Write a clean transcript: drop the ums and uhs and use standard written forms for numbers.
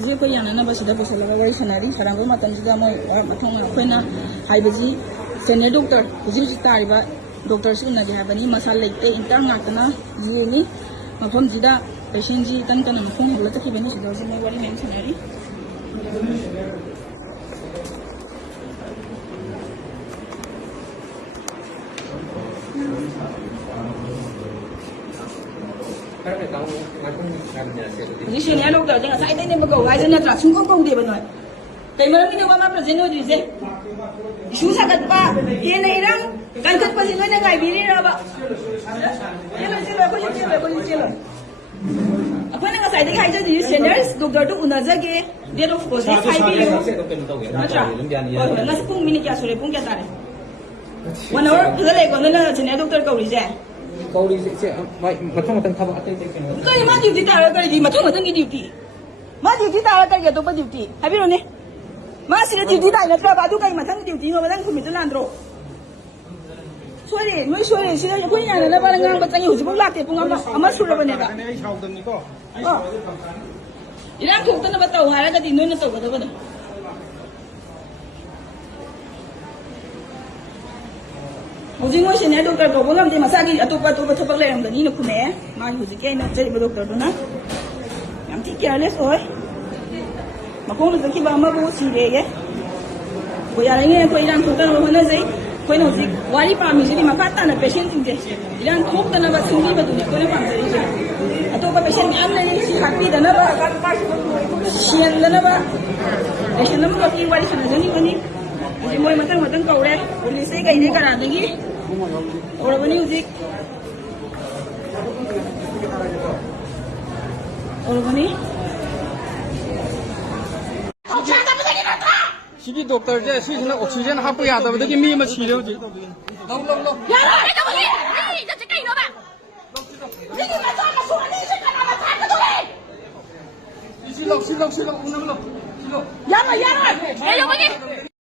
जी कोई याना ना बस इधर बस लगा वही सनारी सरांगो मतन जिदा मोय मथों में अखोइना हाइबजी सेनियर डॉक्टर हुजी तारिबा डॉक्टर से उन्नजे हाबनी मसा लेते इंटर नाकना जीनी मफम जिदा पेशेंट जी तन तन मथों हला तखिबनी सिदा से मोय वाली मेम सनारी जी सीनियर डॉक्टर जगह साइड ने बगौ गाय जन नत्रा सुंको को दे बनोय कई मरम ने वामा प्रेजेंट होदी जे इशू सागतपा के नैरंग गंखत पसि लोइना गाय बिरि रबा चलो चलो अखोना nga sai dai hai je senior doctor to unaje date of course 5 bi natra na pung minute kya sore pung kya tare 1 hour phale ko na senior doctor ko ri je Kauri se matang thaba atai te keno kai ma duty tara kari di matang ki duty ma duty tara kari ke to pa duty habiro ne ma sira duty dai na tra ba du kai matang duty no badang khumi tan andro sorry noi sorry sira ko nya na ba ngang ba tang yu jibu la te pung ama sura ba ne ba ai sau dam ni ko ilang thuk tan ba tau ha ra ka di noi na tau ba da ba Hujing mo senior doctor ko bolam de masagi atopa thopak le ram dani na khune ma hujing ke na chari doctor do na yam ti careless hoy makong na ki ba ma bo si re ye ko ya nge ko ilang thuk tan ba na jai ko na hujing wari pa mi ji ma pa ta na patient tin je ilang thuk tan ba singi ba du ni ko na pa jai je atopa patient am na ni si happy da na ba sian da na ba patient na ba ki wari sana jani ko ni moi matang kau re police kai ne kara degi और बनी उसी और बनी सिगी doctor जे सिना oxygen हाप या दबे की मी म छिले उजी लो यार अरे तो बोली नहीं जब कहीं नो बा नहीं मैं तो ना सोनी से करना मत था तो रे सिलो उनम लो यार ए यो बगे